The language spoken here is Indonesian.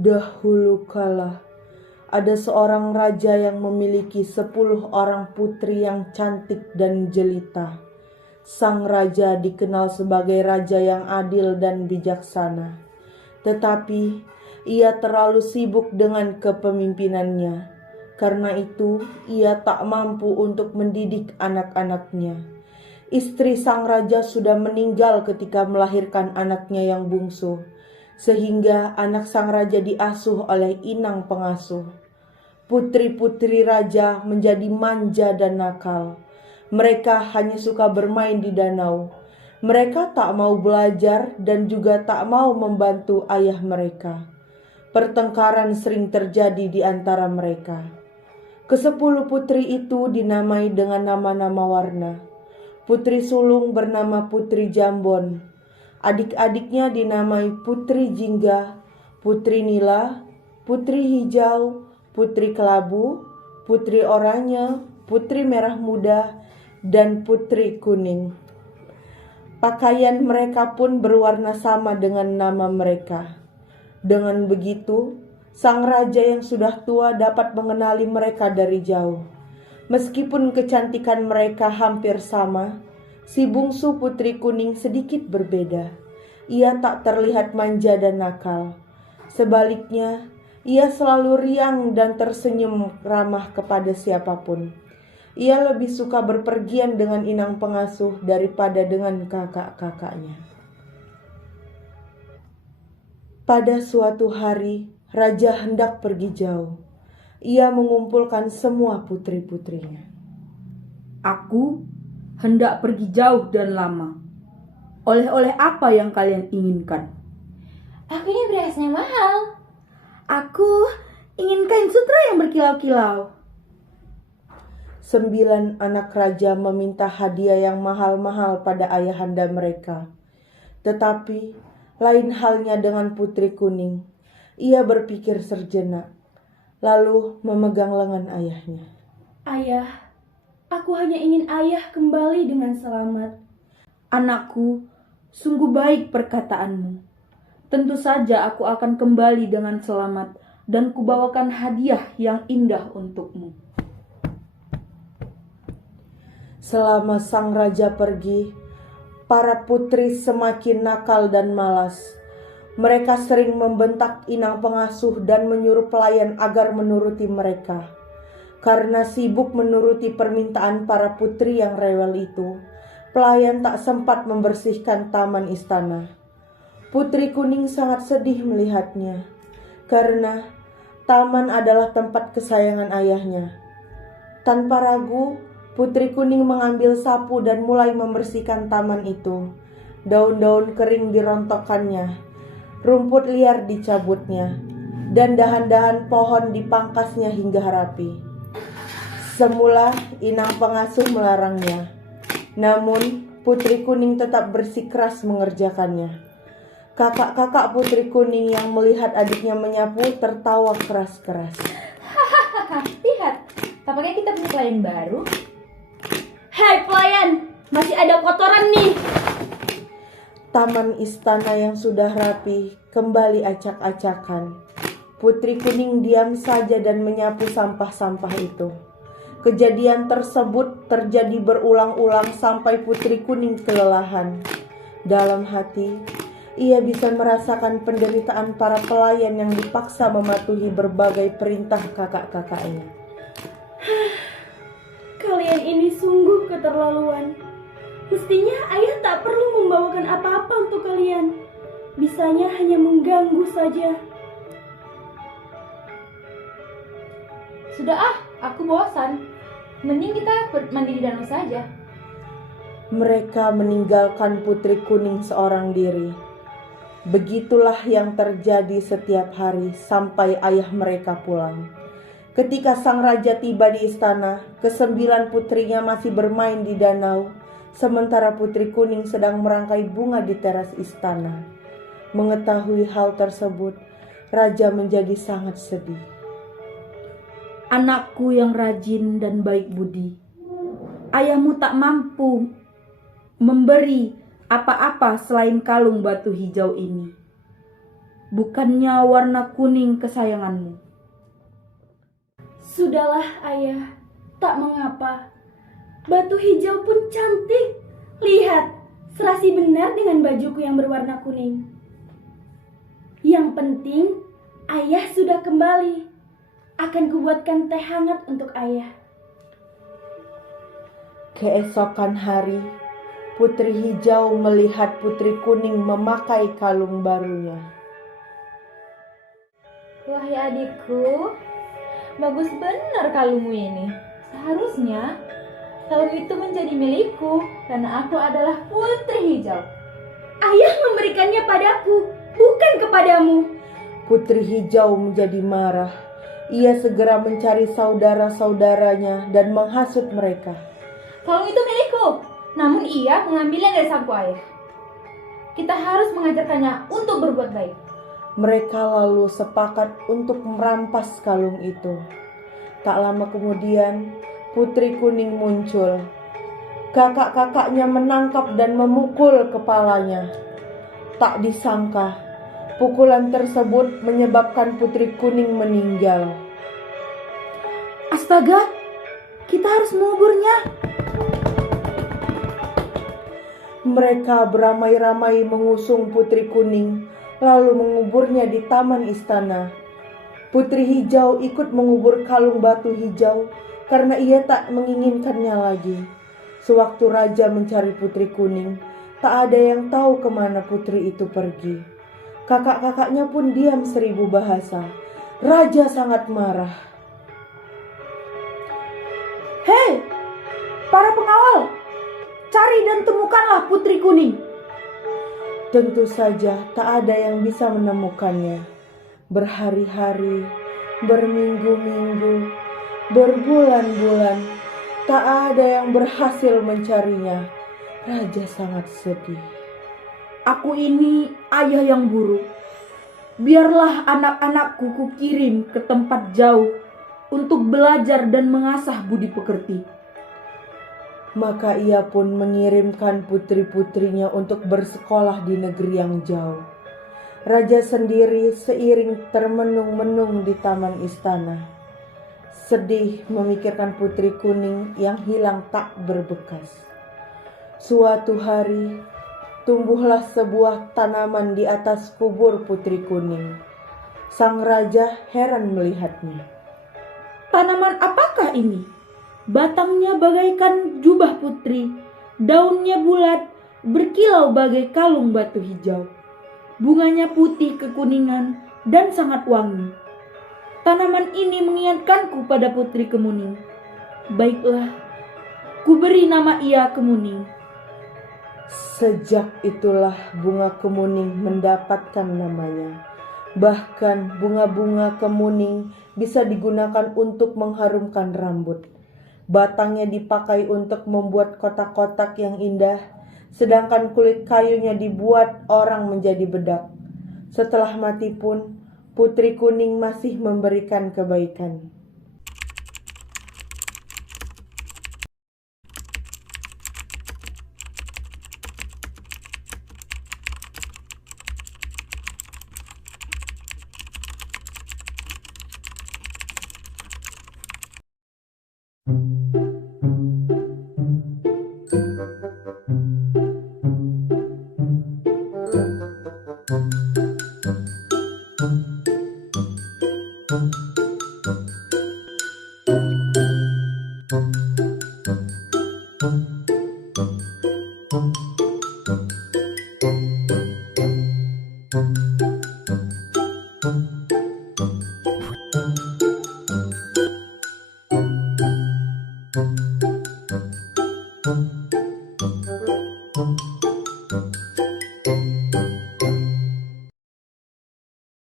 Dahulu kala, ada seorang raja yang memiliki 10 orang putri yang cantik dan jelita. Sang raja dikenal sebagai raja yang adil dan bijaksana. Tetapi, ia terlalu sibuk dengan kepemimpinannya. Karena itu, ia tak mampu untuk mendidik anak-anaknya. Istri sang raja sudah meninggal ketika melahirkan anaknya yang bungsu, sehingga anak sang raja diasuh oleh inang pengasuh. Putri-putri raja menjadi manja dan nakal. Mereka hanya suka bermain di danau. Mereka tak mau belajar dan juga tak mau membantu ayah mereka. Pertengkaran sering terjadi di antara mereka. Ke-10 putri itu dinamai dengan nama-nama warna. Putri sulung bernama Putri Jambon. Adik-adiknya dinamai Putri Jingga, Putri Nila, Putri Hijau, Putri Kelabu, Putri Oranye, Putri Merah Muda, dan Putri Kuning. Pakaian mereka pun berwarna sama dengan nama mereka. Dengan begitu, sang raja yang sudah tua dapat mengenali mereka dari jauh. Meskipun kecantikan mereka hampir sama, si bungsu Putri Kuning sedikit berbeda. Ia tak terlihat manja dan nakal. Sebaliknya, ia selalu riang dan tersenyum ramah kepada siapapun. Ia lebih suka berpergian dengan inang pengasuh daripada dengan kakak-kakaknya. Pada suatu hari, raja hendak pergi jauh. Ia mengumpulkan semua putri-putrinya. Aku hendak pergi jauh dan lama. Oleh-oleh apa yang kalian inginkan? Aku ingin beras yang mahal. Aku ingin kain sutra yang berkilau-kilau. 9 anak raja meminta hadiah yang mahal-mahal pada ayahanda mereka. Tetapi, lain halnya dengan Putri Kuning. Ia berpikir sejenak, lalu memegang lengan ayahnya. Ayah, aku hanya ingin ayah kembali dengan selamat. Anakku, sungguh baik perkataanmu. Tentu saja aku akan kembali dengan selamat dan kubawakan hadiah yang indah untukmu. Selama sang raja pergi, para putri semakin nakal dan malas. Mereka sering membentak inang pengasuh dan menyuruh pelayan agar menuruti mereka. Karena sibuk menuruti permintaan para putri yang rewel itu, pelayan tak sempat membersihkan taman istana. Putri Kuning sangat sedih melihatnya, karena taman adalah tempat kesayangan ayahnya. Tanpa ragu, Putri Kuning mengambil sapu dan mulai membersihkan taman itu. Daun-daun kering dirontokkannya, rumput liar dicabutnya, dan dahan-dahan pohon dipangkasnya hingga rapi. Semula inang pengasuh melarangnya, namun Putri Kuning tetap bersikeras mengerjakannya. Kakak-kakak Putri Kuning yang melihat adiknya menyapu tertawa keras-keras. Hahaha, lihat, tampaknya kita punya pelayan baru. Hei pelayan, masih ada kotoran nih. Taman istana yang sudah rapi kembali acak-acakan. Putri Kuning diam saja dan menyapu sampah-sampah itu. Kejadian tersebut terjadi berulang-ulang sampai Putri Kuning kelelahan. Dalam hati, ia bisa merasakan penderitaan para pelayan yang dipaksa mematuhi berbagai perintah kakak-kakaknya. Kalian ini sungguh keterlaluan. Mestinya ayah tak perlu membawakan apa-apa untuk kalian. Bisanya hanya mengganggu saja. Sudah aku bosan. Mending kita mandi di danau saja. Mereka meninggalkan Putri Kuning seorang diri. Begitulah yang terjadi setiap hari sampai ayah mereka pulang. Ketika sang raja tiba di istana, ke-9 putrinya masih bermain di danau, sementara Putri Kuning sedang merangkai bunga di teras istana. Mengetahui hal tersebut, raja menjadi sangat sedih. Anakku yang rajin dan baik budi, ayahmu tak mampu memberi apa-apa selain kalung batu hijau ini. bukannya warna kuning kesayanganmu. Sudahlah ayah, tak mengapa. Batu hijau pun cantik. Lihat, serasi benar dengan bajuku yang berwarna kuning. Yang penting, ayah sudah kembali. Akan kubuatkan teh hangat untuk ayah. Keesokan hari, Putri Hijau melihat Putri Kuning memakai kalung barunya. Wahai adikku, bagus benar kalungmu ini. Seharusnya kalung itu menjadi milikku karena aku adalah Putri Hijau. Ayah memberikannya padaku, bukan kepadamu. Putri Hijau menjadi marah. Ia segera mencari saudara-saudaranya dan menghasut mereka. Kalung itu milikku, namun ia mengambilnya dari sangku ayah. Kita harus mengajarkannya untuk berbuat baik. Mereka lalu sepakat untuk merampas kalung itu. Tak lama kemudian, Putri Kuning muncul. Kakak-kakaknya menangkap dan memukul kepalanya. Tak disangka, pukulan tersebut menyebabkan Putri Kuning meninggal. Astaga, kita harus menguburnya. Mereka beramai-ramai mengusung Putri Kuning, lalu menguburnya di taman istana. Putri Hijau ikut mengubur kalung batu hijau karena ia tak menginginkannya lagi. Sewaktu raja mencari Putri Kuning, tak ada yang tahu kemana putri itu pergi. Kakak-kakaknya pun diam 1000 bahasa. Raja sangat marah. Hei, para pengawal, cari dan temukanlah Putri Kuning. Tentu saja tak ada yang bisa menemukannya. Berhari-hari, berminggu-minggu, berbulan-bulan, tak ada yang berhasil mencarinya. Raja sangat sedih. Aku ini ayah yang buruk. Biarlah anak-anakku kukirim ke tempat jauh untuk belajar dan mengasah budi pekerti. Maka ia pun mengirimkan putri-putrinya untuk bersekolah di negeri yang jauh. Raja sendiri seiring termenung-menung di taman istana. Sedih memikirkan Putri Kuning yang hilang tak berbekas. Suatu hari, tumbuhlah sebuah tanaman di atas kubur Putri Kuning. Sang raja heran melihatnya. Tanaman apakah ini? Batangnya bagaikan jubah putri, daunnya bulat, berkilau bagai kalung batu hijau. Bunganya putih kekuningan dan sangat wangi. Tanaman ini mengingatkanku pada Putri Kemuning. Baiklah, ku beri nama ia Kemuning. Sejak itulah bunga kemuning mendapatkan namanya. Bahkan bunga-bunga kemuning bisa digunakan untuk mengharumkan rambut. Batangnya dipakai untuk membuat kotak-kotak yang indah, sedangkan kulit kayunya dibuat orang menjadi bedak. Setelah mati pun, Putri Kuning masih memberikan kebaikan.